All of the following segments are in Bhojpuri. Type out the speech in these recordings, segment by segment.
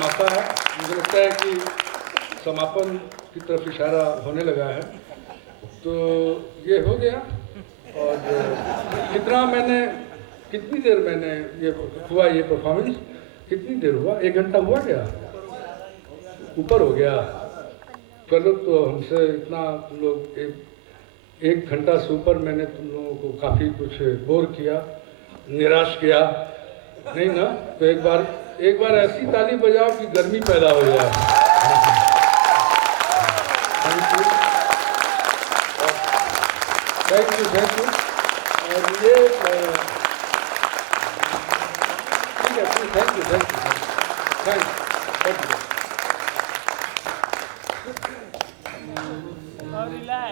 समापा है। मुझे लगता है कि समापन की तरफ इशारा होने लगा है, तो ये हो गया। और कितनी देर मैंने ये हुआ, ये परफॉर्मेंस कितनी देर हुआ? 1 घंटा हुआ क्या? ऊपर हो गया। कल तो हमसे इतना तुम लोग 1 घंटा से ऊपर मैंने तुम लोगों को काफ़ी कुछ बोर किया, निराश किया, नहीं ना? तो एक बार ऐसी ताली बजाओ कि गर्मी पैदा हो जाए। Thank you. और ये ठीक है, थैंक यू।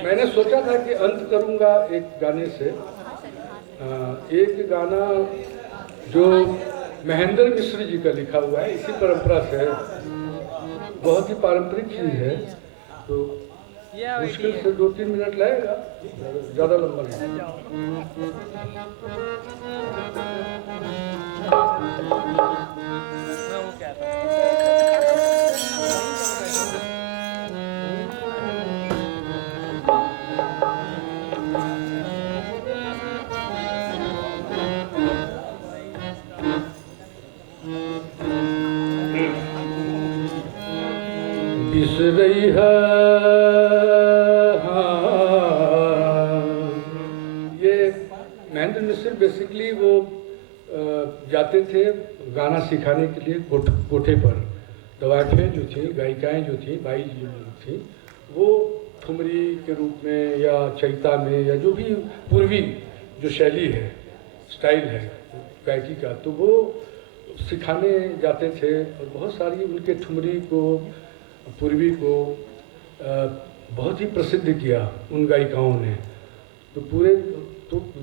मैंने सोचा था कि अंत करूंगा एक गाने से। एक गाना जो महेंद्र मिश्र जी का लिखा हुआ है, इसी परंपरा से, बहुत ही पारंपरिक चीज़ है, तो मुश्किल से 2-3 मिनट लगेगा, ज़्यादा लंबा नहीं। रही है ये महेंद्र मिश्र बेसिकली वो जाते थे गाना सिखाने के लिए कोठे पर। वाइफें जो थी, गायिकाएं जो थी, बाई जो थी, वो ठुमरी के रूप में या चैता में या जो भी पूर्वी जो शैली है, स्टाइल है गायकी का, तो वो सिखाने जाते थे। और बहुत सारी उनके ठुमरी को, पूर्वी को बहुत ही प्रसिद्ध किया उन गायिकाओं ने। तो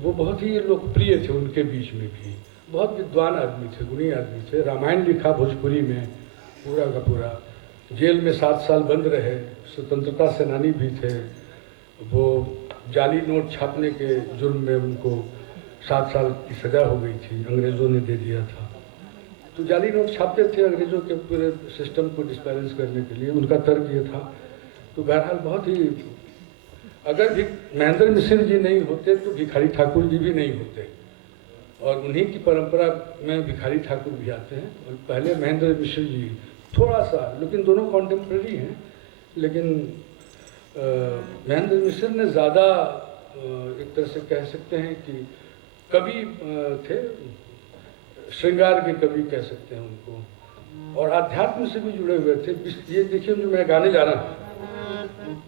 वो बहुत ही लोकप्रिय थे उनके बीच में भी। बहुत विद्वान आदमी थे, गुणी आदमी थे। रामायण लिखा भोजपुरी में पूरा का पूरा। जेल में 7 साल बंद रहे, स्वतंत्रता सेनानी भी थे। वो जाली नोट छापने के जुर्म में उनको 7 साल की सज़ा हो गई थी, अंग्रेज़ों ने दे दिया था। तो जाली नोट छापते थे अंग्रेज़ों के पूरे सिस्टम को डिस्बैलेंस करने के लिए, उनका तर्क ये था। तो बहरहाल बहुत ही, अगर भी महेंद्र मिश्र जी नहीं होते तो भिखारी ठाकुर जी भी नहीं होते, और उन्हीं की परंपरा में भिखारी ठाकुर भी आते हैं। और पहले महेंद्र मिश्र जी थोड़ा सा, लेकिन दोनों कॉन्टेम्प्रेरी हैं, लेकिन महेंद्र मिश्र ने ज़्यादा एक तरह से कह सकते हैं कि कवि थे, श्रृंगार के कवि कह सकते हैं उनको, और आध्यात्म से भी जुड़े हुए थे। ये देखिए जो मैं गाने जा रहा हूँ,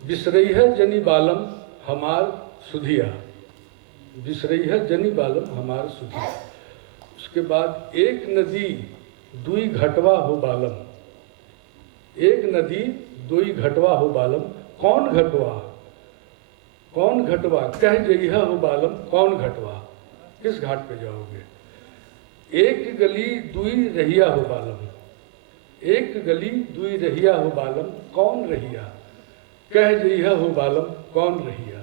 बिसरई है जनी बालम हमार सुधिया, बिसरई है जनी बालम हमार सुधिया। उसके बाद एक नदी दुई घटवा हो बालम, एक नदी दुई घटवा हो बालम, कौन घटवा कह जइहा हो बालम, कौन घटवा, किस घाट पे जाओगे। एक गली दुई रहिया हो बालम, एक गली दुई रहिया हो बालम, कौन रहिया, कह जइहा हो बालम, कौन रहिया।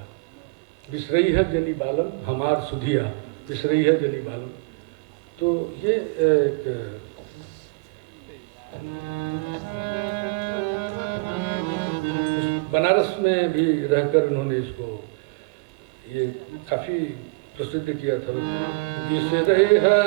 बिसरई है जनी बालम हमार सुधिया, बिसरई है जनी बालम। तो ये एक बनारस में भी रहकर उन्होंने इसको ये काफ़ी प्रसिद्ध किया था। बिसरई है